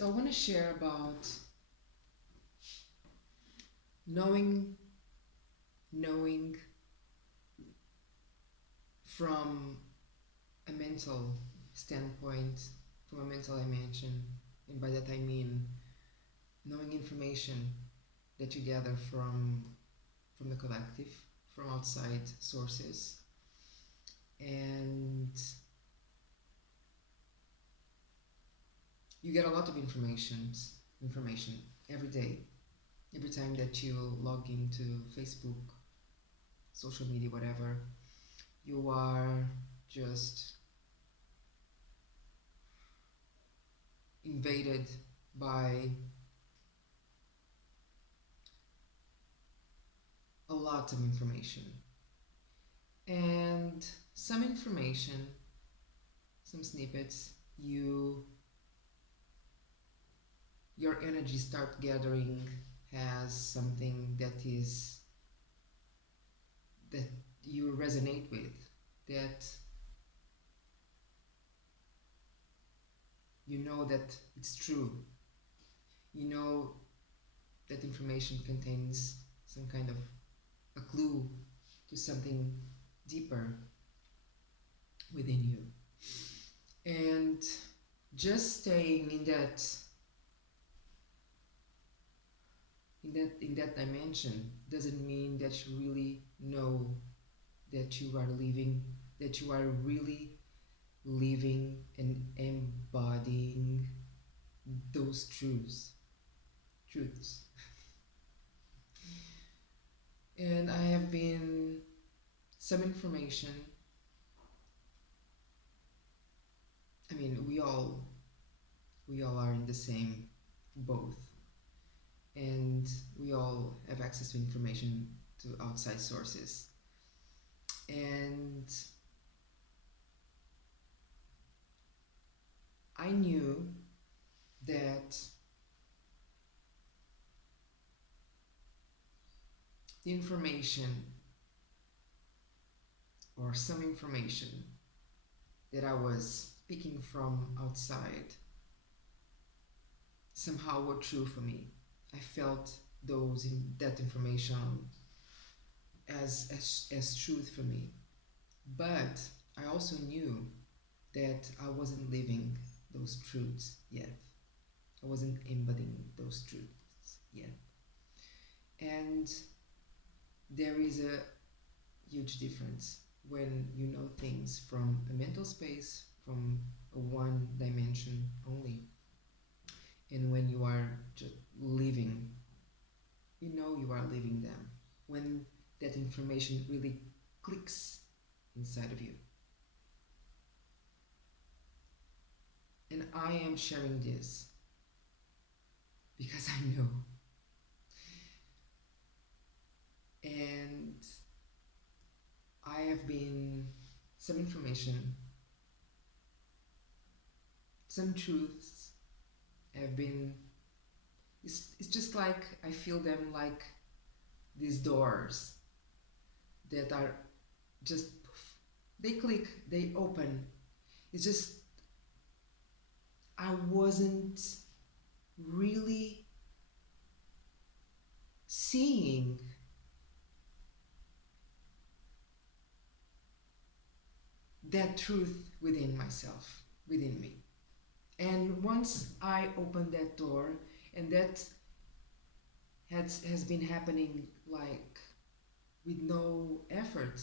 So I want to share about knowing from a mental standpoint, from a mental dimension, and by that I mean knowing information that you gather from the collective, from outside sources, and you get a lot of information every day, every time that you log into Facebook, social media, whatever. You are just invaded by a lot of information. And some information, some snippets, your energy start gathering has something that you resonate with, that you know that it's true. You know that information contains some kind of a clue to something deeper within you. And just staying in that dimension doesn't mean that you really know that you are living, that you are really living and embodying those truths. And I have been some information. I mean, we all are in the same boat, and we all have access to information to outside sources. And I knew that the information or some information that I was picking from outside somehow were true for me. I felt that information as truth for me. But I also knew that I wasn't living those truths yet. I wasn't embodying those truths yet. And there is a huge difference when you know things from a mental space, from a one dimension only, and when you are just living, you are living them. When that information really clicks inside of you. And I am sharing this because I know. And I have been some information, some truths have been, it's just like I feel them like these doors that are just, they click, they open. It's just, I wasn't really seeing that truth within myself, within me. And once I opened that door, and that has been happening like with no effort.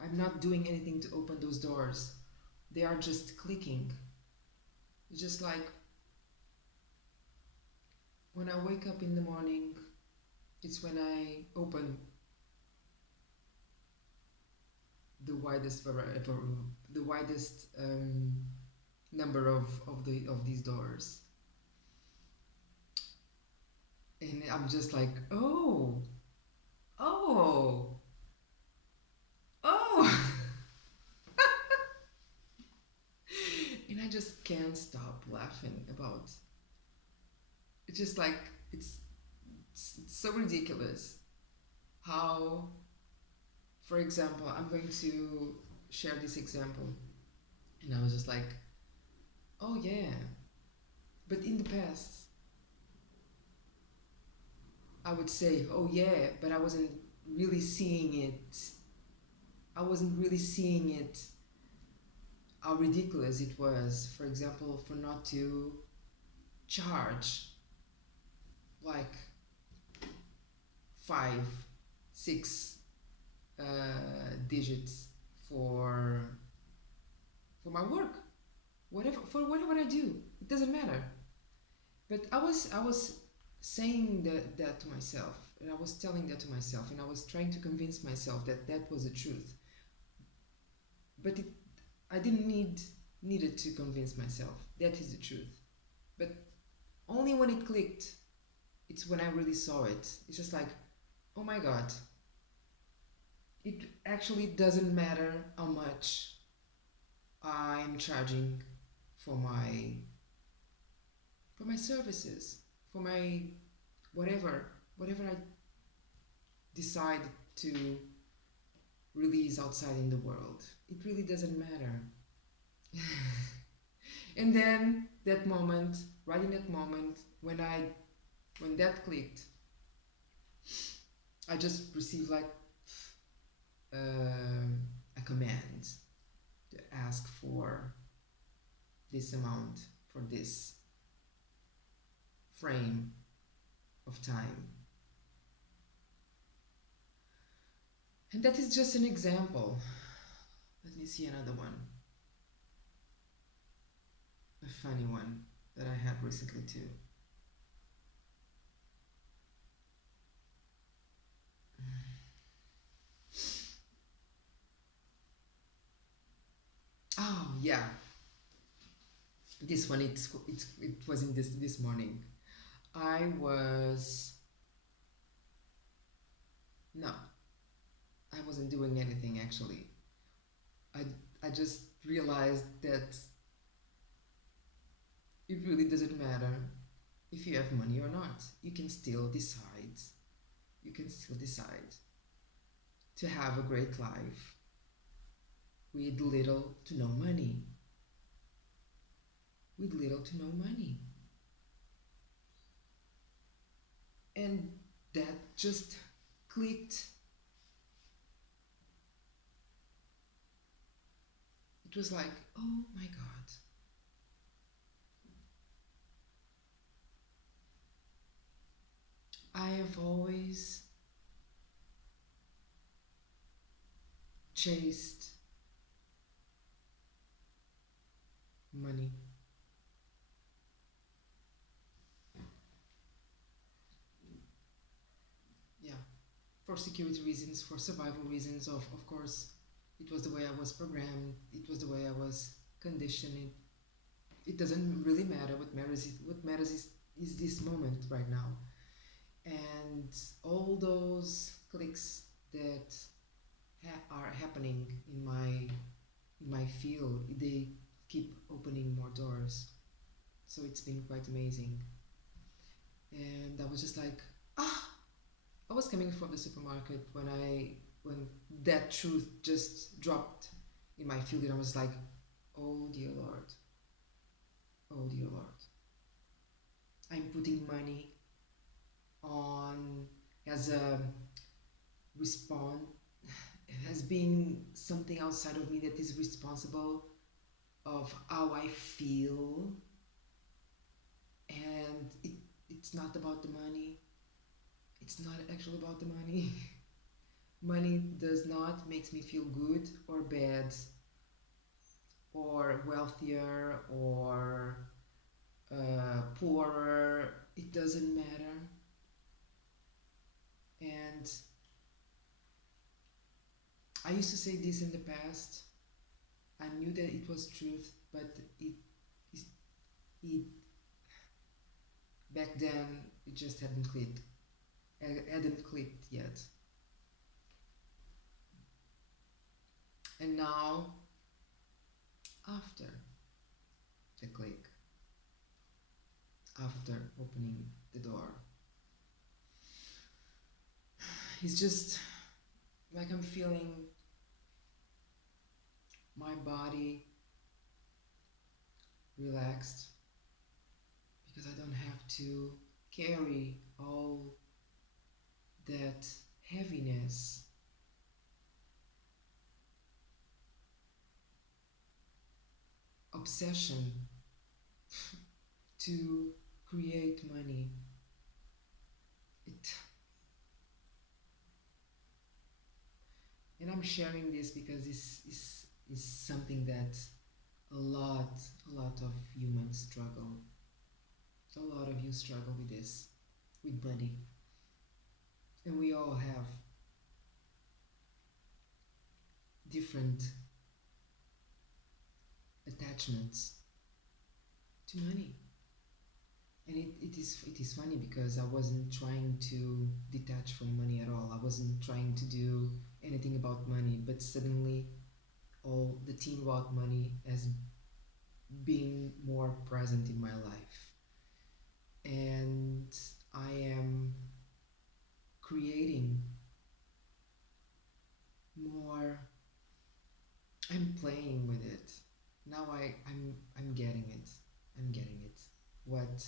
I'm not doing anything to open those doors. They are just clicking. It's just like when I wake up in the morning, it's when I open the widest number of these doors, and I'm just like, oh, oh, and I just can't stop laughing about. It's just like it's so ridiculous how, for example, I'm going to share this example, and I was just like, oh yeah, But in the past, I would say, oh yeah, but I wasn't really seeing it. I wasn't really seeing it, how ridiculous it was, for example, for not to charge like 5, 6 digits for my work, whatever I do, it doesn't matter. But I was saying that to myself, and I was telling that to myself, and I was trying to convince myself that that was the truth. But I didn't needed to convince myself that is the truth. But only when it clicked, it's when I really saw it. It's just like, oh my god, it actually doesn't matter how much I'm charging for my services, for my whatever I decide to release outside in the world. It really doesn't matter. And then that moment, right in that moment, when that clicked, I just received like a command to ask for this amount for this frame of time. And that is just an example. Let me see another one. A funny one that I had recently too. Oh yeah, this one it was in this morning. I was no, I wasn't doing anything actually. I I just realized that it really doesn't matter if you have money or not. You can still decide. You can still decide to have a great life with little to no money. With little to no money. And that just clicked. It was like, oh my god. I have always chased money. Yeah, for security reasons, for survival reasons, of course, it was the way I was programmed, it was the way I was conditioned. It doesn't really matter. What matters is this moment right now. And all those clicks that are happening in my field, they keep opening more doors. So it's been quite amazing. And I was just like, ah, I was coming from the supermarket when that truth just dropped in my field, and I was like, oh dear Lord, oh dear Lord, I'm putting money on as a response, as being something outside of me that is responsible of how I feel, and it's not about the money. It's not actually about the money. Money does not makes me feel good or bad or wealthier or poorer. It doesn't matter. And I used to say this in the past. I knew that it was truth, but it back then it just hadn't clicked. Hadn't clicked yet. And now, after the click, after opening the door, it's just like I'm feeling my body relaxed because I don't have to carry all that heaviness, obsession to create money. It, and I'm sharing this because this is something that a lot, a lot of humans struggle. A lot of you struggle with this, with money. And we all have different attachments to money. And it is funny because I wasn't trying to detach from money at all. I wasn't trying to do anything about money, but suddenly all the theme about money has been more present in my life. And I am creating more. I'm playing with it. Now I'm getting it. I'm getting it. What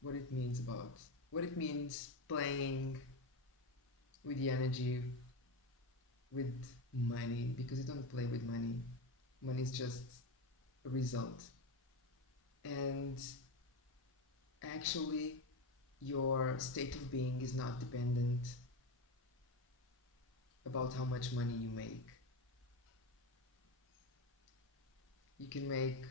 what it means about what it means playing with the energy, with money, because you don't play with money. Money is just a result. And actually, your state of being is not dependent about how much money you make. You can make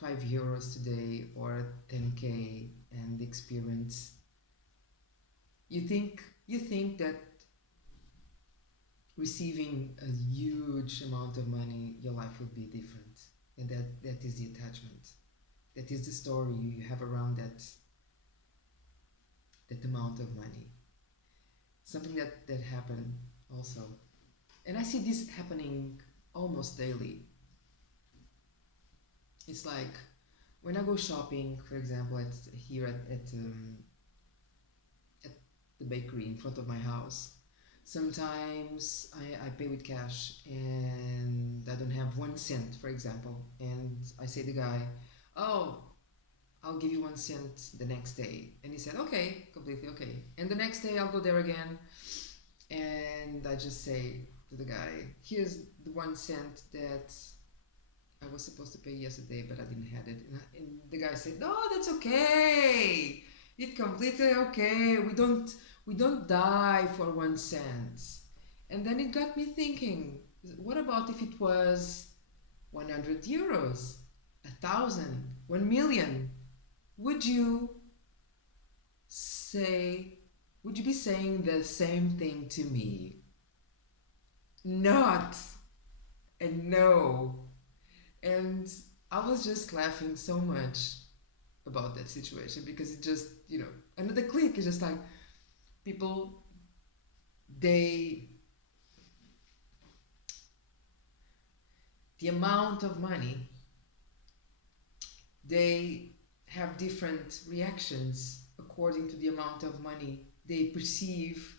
€5 today or 10K and experience. You think that receiving a huge amount of money, your life would be different. And that is the attachment. That is the story you have around that amount of money. Something that happened also. And I see this happening almost daily. It's like when I go shopping, for example, here at the bakery in front of my house. Sometimes I pay with cash and I don't have 1 cent, for example, and I say to the guy, "Oh, I'll give you 1 cent the next day," and he said, "Okay, completely okay." And the next day I'll go there again, and I just say to the guy, "Here's the 1 cent that I was supposed to pay yesterday, but I didn't have it." And the guy said, "No, that's okay. It's completely okay. We don't die for 1 cent." And then it got me thinking, what about if it was €100, 1,000, 1 million? Would you say, would you be saying the same thing to me? Not. And no. And I was just laughing so much about that situation because it just, another click is just like people, they, the amount of money, they have different reactions according to the amount of money they perceive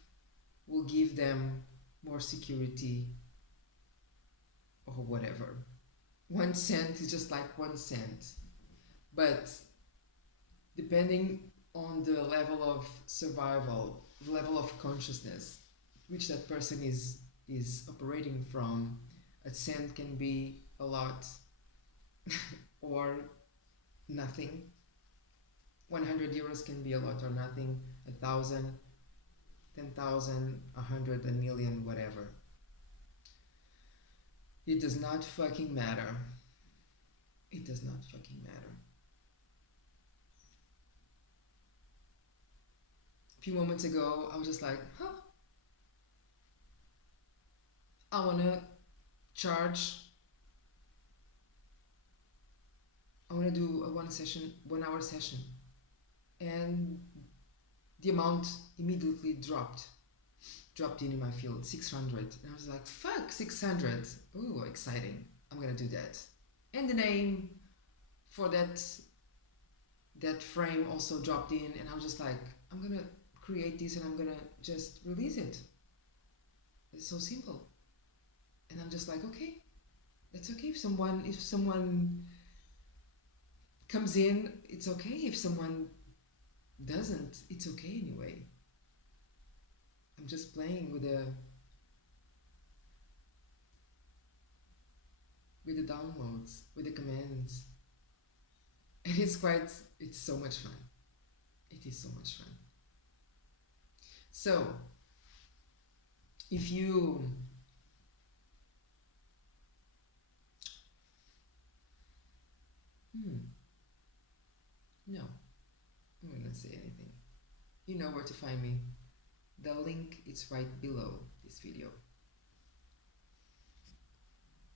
will give them more security or whatever. 1 cent is just like 1 cent. But depending on the level of survival, level of consciousness which that person is operating from, a cent can be a lot or nothing. €100 can be a lot or nothing. 1,000, 10,000, 100, a million, whatever. It does not fucking matter. It does not fucking matter. A few moments ago, I was just like, I wanna charge. I wanna do a 1 hour session, and the amount immediately dropped in my field, 600, and I was like, fuck, 600. Ooh, exciting. I'm gonna do that. And the name for that frame also dropped in, and I was just like, I'm gonna create this and I'm gonna just release it. It's so simple. And I'm just like, okay, that's okay. If someone comes in, it's okay. If someone doesn't, it's okay anyway. I'm just playing with the downloads, with the commands. And it's so much fun. It is so much fun. So, if you, hmm, no, I'm not gonna say anything. You know where to find me. The link is right below this video.